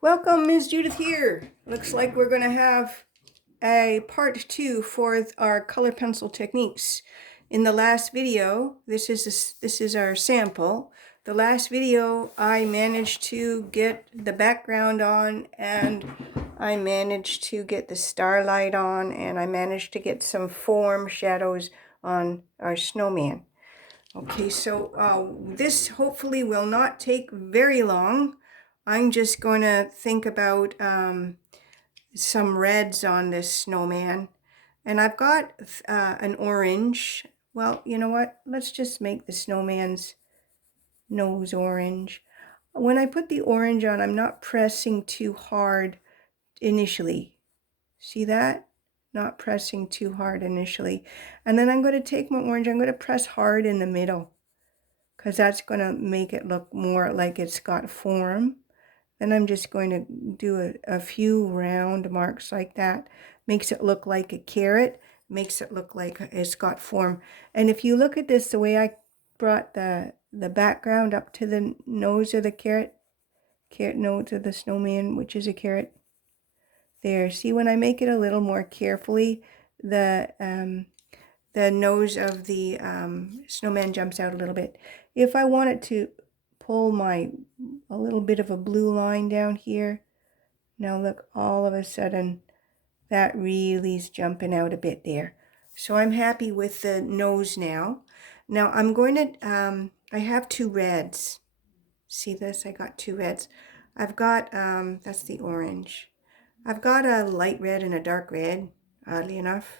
Welcome, Ms. Judith here. Looks like we're going to have a part 2 for our color pencil techniques. In the last video, this is our sample. The last video, I managed to get the background on, and I managed to get the starlight on, and I managed to get some form shadows on our snowman. Okay, so this hopefully will not take very long. I'm just going to think about some reds on this snowman. And I've got an orange. Well, you know what? Let's just make the snowman's nose orange. When I put the orange on, I'm not pressing too hard initially. See that? Not pressing too hard initially. And then I'm going to take my orange, I'm going to press hard in the middle, because that's going to make it look more like it's got form. Then I'm just going to do a few round marks like that. Makes it look like a carrot, makes it look like it's got form. And if you look at this, the way I brought the background up to the nose of the carrot nose of the snowman, which is a carrot, there. See, when I make it a little more carefully, the nose of the snowman jumps out a little bit. If I wanted to pull a little bit of a blue line down here, now look, all of a sudden that really is jumping out a bit there. So I'm happy with the nose now. Now I'm going to, I have two reds. See this? I got two reds. I've got, that's the orange. I've got a light red and a dark red, oddly enough.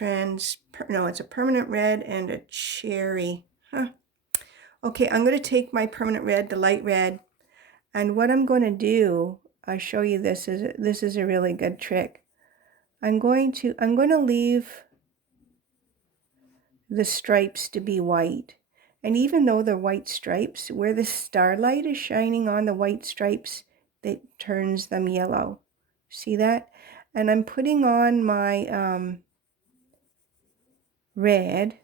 No, it's a permanent red and a cherry. Huh. Okay, I'm going to take my permanent red, the light red, and what I'm going to do, I'll show you this is a really good trick. I'm going to leave the stripes to be white. And even though they're white stripes, where the starlight is shining on the white stripes, that turns them yellow. See that? And I'm putting on my red.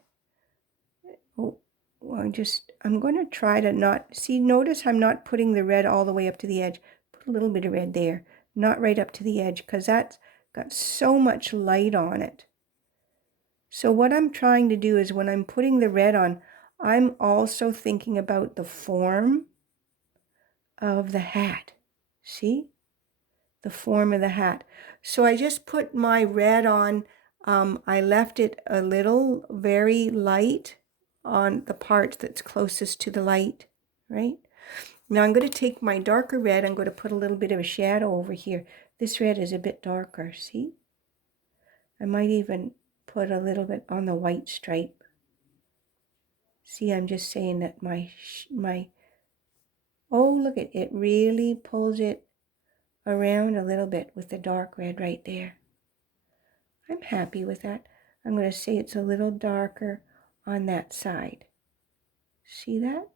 Oh, I'm going to try to not, see, notice I'm not putting the red all the way up to the edge. Put a little bit of red there, not right up to the edge, because that's got so much light on it. So what I'm trying to do is when I'm putting the red on, I'm also thinking about the form of the hat. See? The form of the hat. So I just put my red on. I left it a little very light on the part that's closest to the light, right? Now I'm going to take my darker red. I'm going to put a little bit of a shadow over here. This red is a bit darker, see? I might even put a little bit on the white stripe. See, I'm just saying that oh, look at it, really pulls it around a little bit with the dark red right there. I'm happy with that. I'm going to say it's a little darker on that side. See that?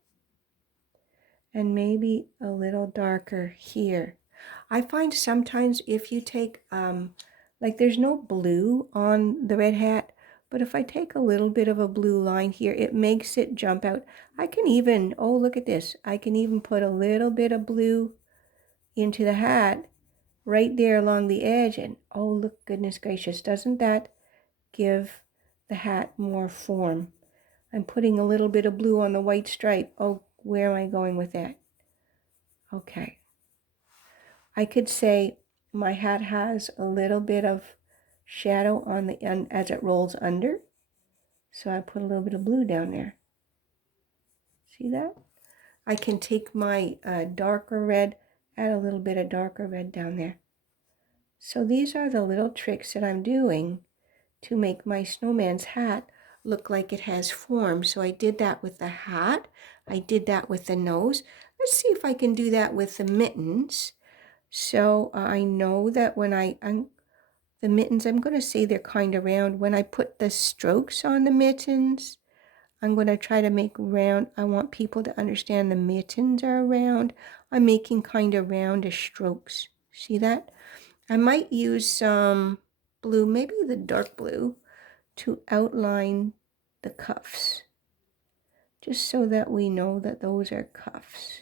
And maybe a little darker here. I find sometimes if you take, like there's no blue on the red hat, but if I take a little bit of a blue line here, it makes it jump out. I can even, oh, look at this. I can even put a little bit of blue into the hat right there along the edge. And oh, look, goodness gracious, doesn't that give the hat more form? I'm putting a little bit of blue on the white stripe. Oh, where am I going with that? Okay. I could say my hat has a little bit of shadow on the end as it rolls under. So I put a little bit of blue down there. See that? I can take my darker red, add a little bit of darker red down there. So these are the little tricks that I'm doing to make my snowman's hat look like it has form. So I did that with the hat. I did that with the nose. Let's see if I can do that with the mittens. So I know that when the mittens, I'm going to say they're kind of round. When I put the strokes on the mittens, I'm going to try to make round. I want people to understand the mittens are round. I'm making kind of roundish strokes. See that? I might use some blue, maybe the dark blue, to outline the cuffs, just so that we know that those are cuffs.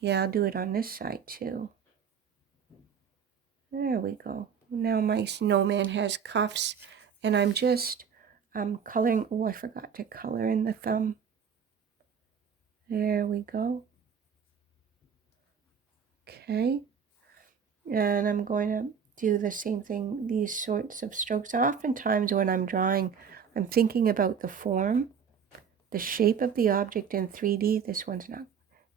Yeah, I'll do it on this side too. There we go. Now my snowman has cuffs, and I'm just coloring. Oh, I forgot to color in the thumb. There we go. Okay. And I'm going to do the same thing, these sorts of strokes. Oftentimes when I'm drawing, I'm thinking about the form, the shape of the object in 3D. This one's not,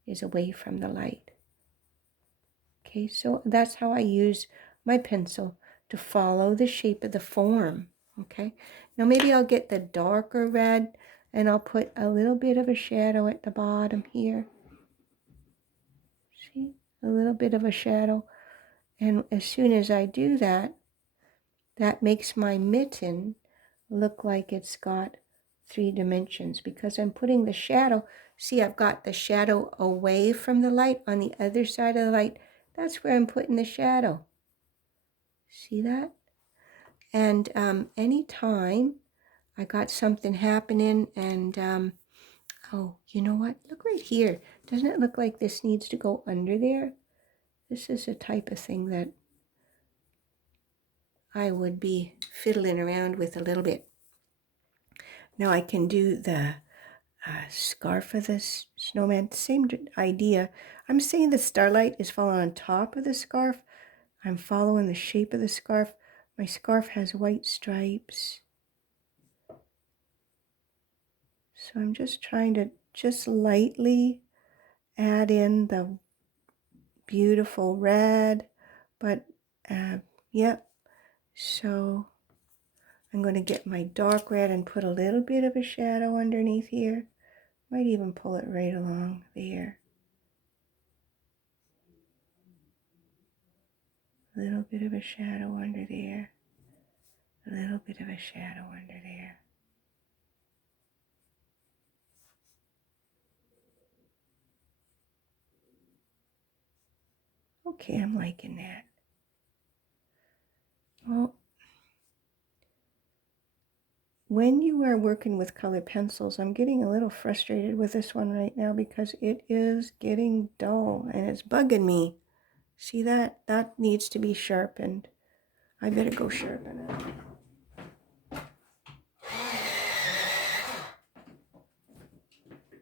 is away from the light. Okay, so that's how I use my pencil, to follow the shape of the form. Okay, now maybe I'll get the darker red and I'll put a little bit of a shadow at the bottom here. See, a little bit of a shadow. And as soon as I do that, that makes my mitten look like it's got 3 dimensions, because I'm putting the shadow. See, I've got the shadow away from the light on the other side of the light. That's where I'm putting the shadow. See that? And anytime I got something happening and, oh, you know what? Look right here. Doesn't it look like this needs to go under there? This is a type of thing that I would be fiddling around with a little bit. Now I can do the scarf of the snowman. Same idea. I'm saying the starlight is falling on top of the scarf. I'm following the shape of the scarf. My scarf has white stripes. So I'm just trying to just lightly add in the beautiful red, but yep. So I'm going to get my dark red and put a little bit of a shadow underneath here. Might even pull it right along there. A little bit of a shadow under there. A little bit of a shadow under there. Okay, I'm liking that. Well, when you are working with colored pencils, I'm getting a little frustrated with this one right now because it is getting dull and it's bugging me. See that? That needs to be sharpened. I better go sharpen it.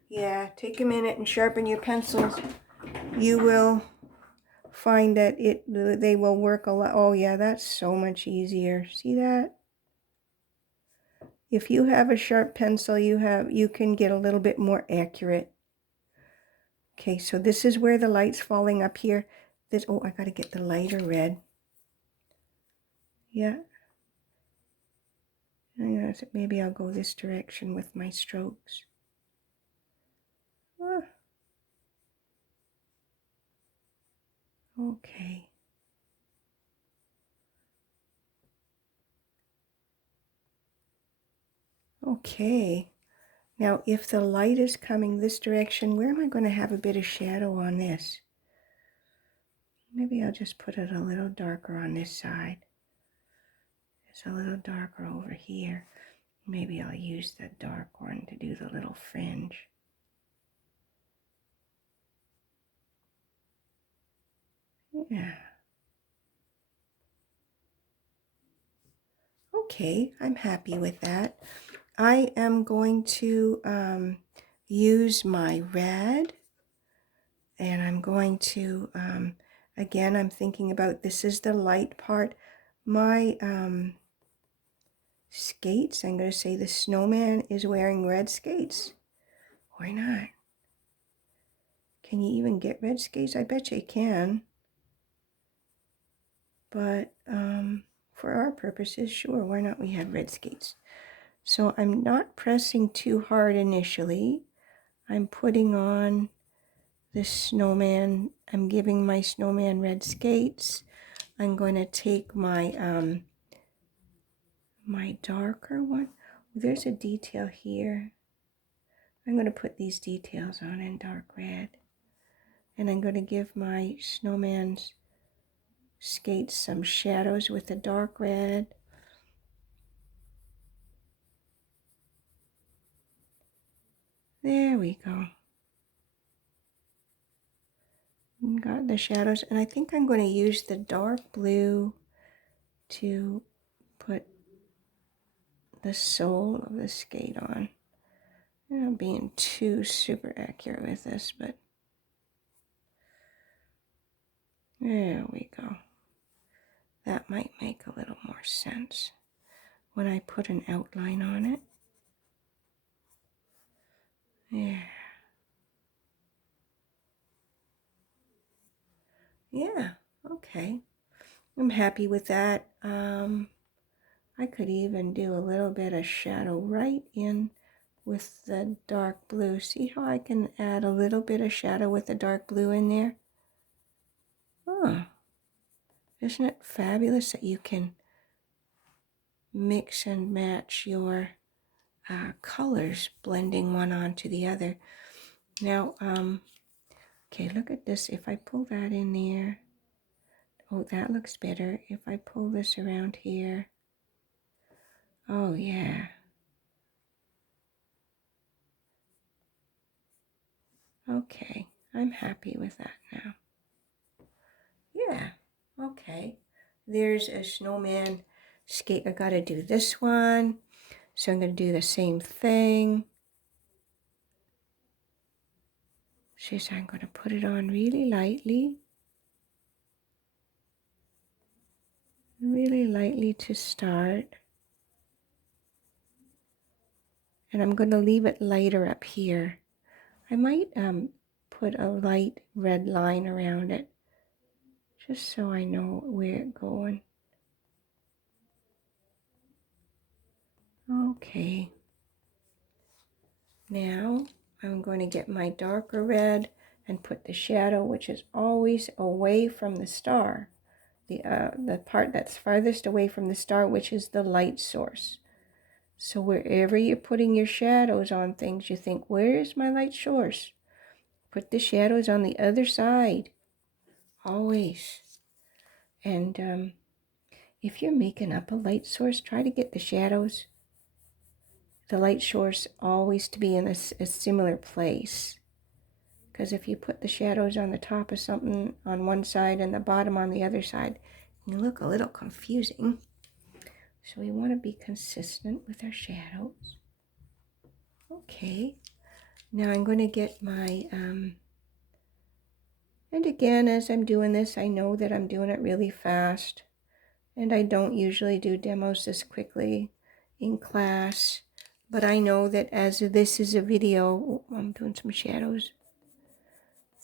Yeah, take a minute and sharpen your pencils. You will find that they will work a lot. Oh yeah, that's so much easier. See that? If you have a sharp pencil, you can get a little bit more accurate. Okay, so this is where the light's falling up here. This, oh, I gotta get the lighter red. Yeah. Maybe I'll go this direction with my strokes. Ah. Okay. Okay. Now, if the light is coming this direction, where am I going to have a bit of shadow on this? Maybe I'll just put it a little darker on this side. It's a little darker over here. Maybe I'll use the dark one to do the little fringe. Yeah. Okay, I'm happy with that. I am going to use my red, and I'm going to, again, I'm thinking about, this is the light part. My skates, I'm going to say the snowman is wearing red skates. Why not? Can you even get red skates? I bet you can. But for our purposes, sure, why not we have red skates? So I'm not pressing too hard initially. I'm putting on the snowman. I'm giving my snowman red skates. I'm going to take my my darker one. There's a detail here. I'm going to put these details on in dark red. And I'm going to give my snowman's skates some shadows with the dark red. There we go. Got the shadows, and I think I'm going to use the dark blue to put the sole of the skate on. I'm not being too super accurate with this, but there we go. That might make a little more sense when I put an outline on it. Yeah. Yeah, okay. I'm happy with that. I could even do a little bit of shadow right in with the dark blue. See how I can add a little bit of shadow with the dark blue in there? Oh, isn't it fabulous that you can mix and match your colors, blending one onto the other. Now, okay, look at this. If I pull that in there, oh, that looks better. If I pull this around here, oh yeah. Okay, I'm happy with that now. Yeah, okay. There's a snowman skate. I gotta do this one. So I'm gonna do the same thing. Just I'm gonna put it on really lightly. Really lightly to start. And I'm gonna leave it lighter up here. I might put a light red line around it, just so I know where it's going. Okay. Now I'm going to get my darker red and put the shadow, which is always away from the star. The part that's farthest away from the star, which is the light source. So wherever you're putting your shadows on things, you think, where is my light source? Put the shadows on the other side, always. And if you're making up a light source, try to get the shadows, the light source, always to be in a similar place. Because if you put the shadows on the top of something on one side and the bottom on the other side, you look a little confusing. So we want to be consistent with our shadows. Okay, now I'm going to get my, and again, as I'm doing this, I know that I'm doing it really fast. And I don't usually do demos this quickly in class. But I know that as this is a video, oh, I'm doing some shadows,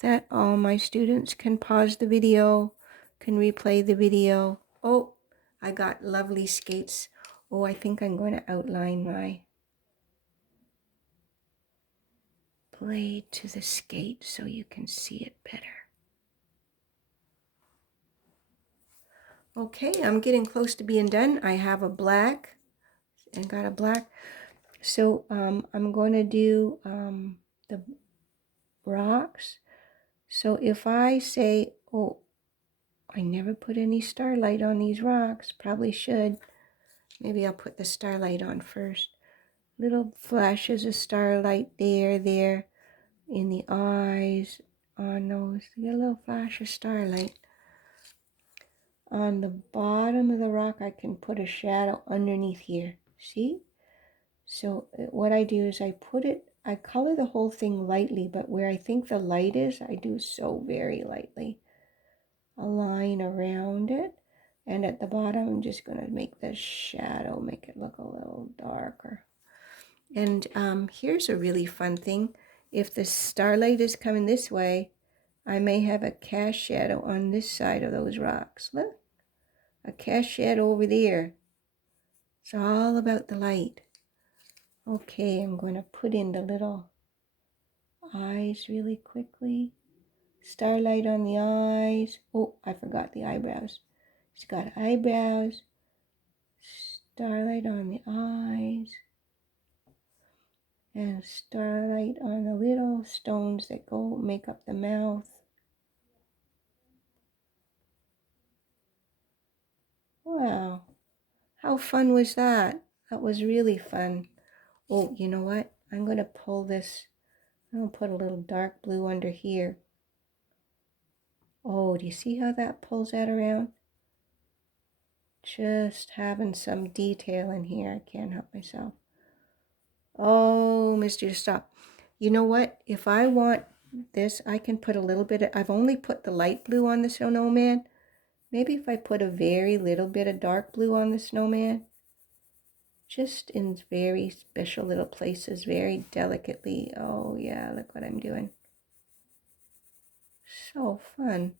that all my students can pause the video, can replay the video. Oh, I got lovely skates. Oh, I think I'm going to outline my blade to the skate so you can see it better. Okay, I'm getting close to being done. I have a black and got a black. So I'm going to do the rocks. So if I say, oh, I never put any starlight on these rocks, probably should. Maybe I'll put the starlight on first. Little flashes of starlight there, in the eyes, on those. Get a little flash of starlight. On the bottom of the rock, I can put a shadow underneath here. See? So what I do is I color the whole thing lightly, but where I think the light is, I do so very lightly. A line around it. And at the bottom, I'm just going to make the shadow, make it look a little darker. And here's a really fun thing. If the starlight is coming this way, I may have a cast shadow on this side of those rocks. Look, a cast shadow over there. It's all about the light. Okay, I'm going to put in the little eyes really quickly. Starlight on the eyes. Oh, I forgot the eyebrows. It's got eyebrows. Starlight on the eyes. And starlight on the little stones that go make up the mouth. Wow, how fun was that? That was really fun. Oh, you know what? I'm going to pull this. I'm going to put a little dark blue under here. Oh, do you see how that pulls that around? Just having some detail in here. I can't help myself. Oh, Mr. Stop. You know what? If I want this, I can put a little bit of, I've only put the light blue on the snowman. Maybe if I put a very little bit of dark blue on the snowman, just in very special little places, very delicately. Oh yeah, look what I'm doing. So fun.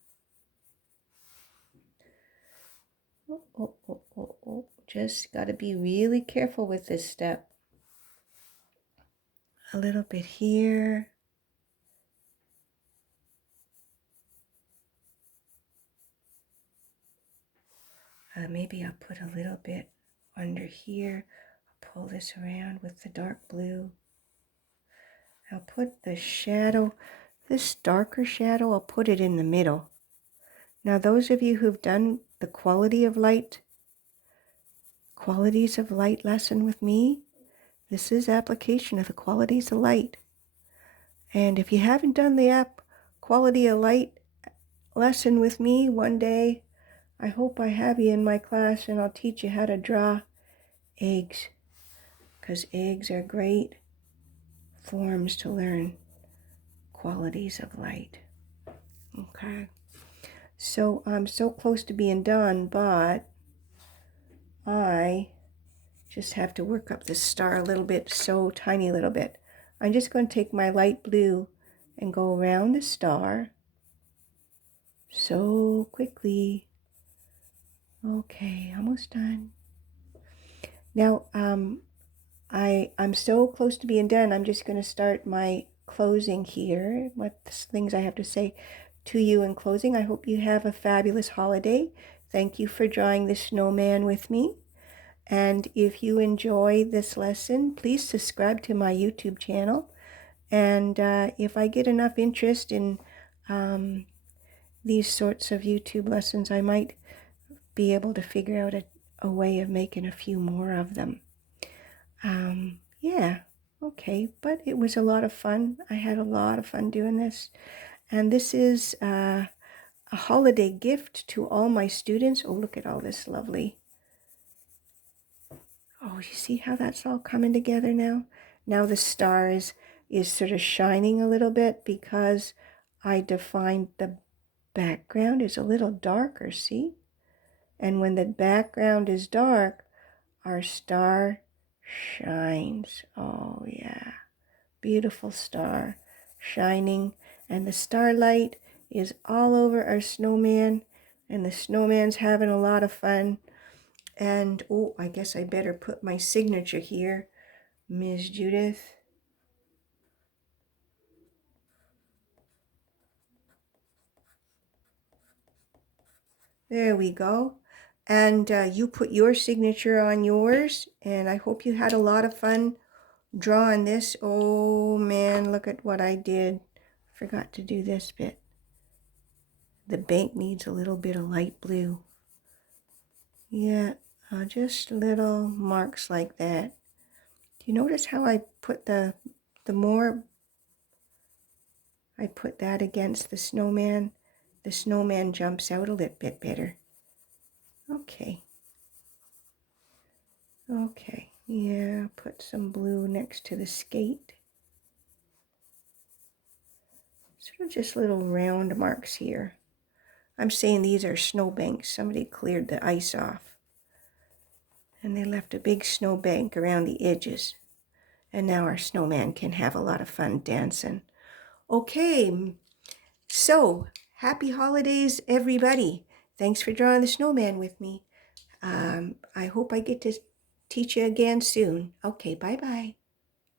Oh, oh, oh, oh, oh. Just got to be really careful with this step. A little bit here. Maybe I'll put a little bit under here. I'll pull this around with the dark blue. I'll put the shadow, this darker shadow, I'll put it in the middle. Now those of you who've done the qualities of light lesson with me, this is application of the qualities of light. And if you haven't done the quality of light lesson with me one day, I hope I have you in my class and I'll teach you how to draw eggs, because eggs are great forms to learn qualities of light. Okay, so I'm so close to being done, but I just have to work up this star a little bit, so tiny little bit. I'm just going to take my light blue and go around the star so quickly. Okay, almost done. Now, I'm so close to being done. I'm just going to start my closing here. What things I have to say to you in closing. I hope you have a fabulous holiday. Thank you for drawing the snowman with me. And if you enjoy this lesson, please subscribe to my YouTube channel. And if I get enough interest in these sorts of YouTube lessons, I might be able to figure out a way of making a few more of them. Yeah, okay, but it was a lot of fun. I had a lot of fun doing this. And this is a holiday gift to all my students. Oh, look at all this lovely. Oh, you see how that's all coming together now? Now the star is sort of shining a little bit because I defined the background is a little darker, see? And when the background is dark, our star shines. Oh yeah, beautiful star shining, and the starlight is all over our snowman, and the snowman's having a lot of fun. And oh, I guess I better put my signature here, Ms. Judith. There we go. And you put your signature on yours, and I hope you had a lot of fun drawing this. Oh man, look at what I did. Forgot to do this bit. The bank needs a little bit of light blue. Yeah, just little marks like that. Do you notice how I put the more I put that against the snowman jumps out a little bit better. Okay. Okay, yeah, put some blue next to the skate. Sort of just little round marks here. I'm saying these are snowbanks. Somebody cleared the ice off. And they left a big snowbank around the edges. And now our snowman can have a lot of fun dancing. Okay, so happy holidays, everybody. Thanks for drawing the snowman with me. I hope I get to teach you again soon. Okay, bye-bye.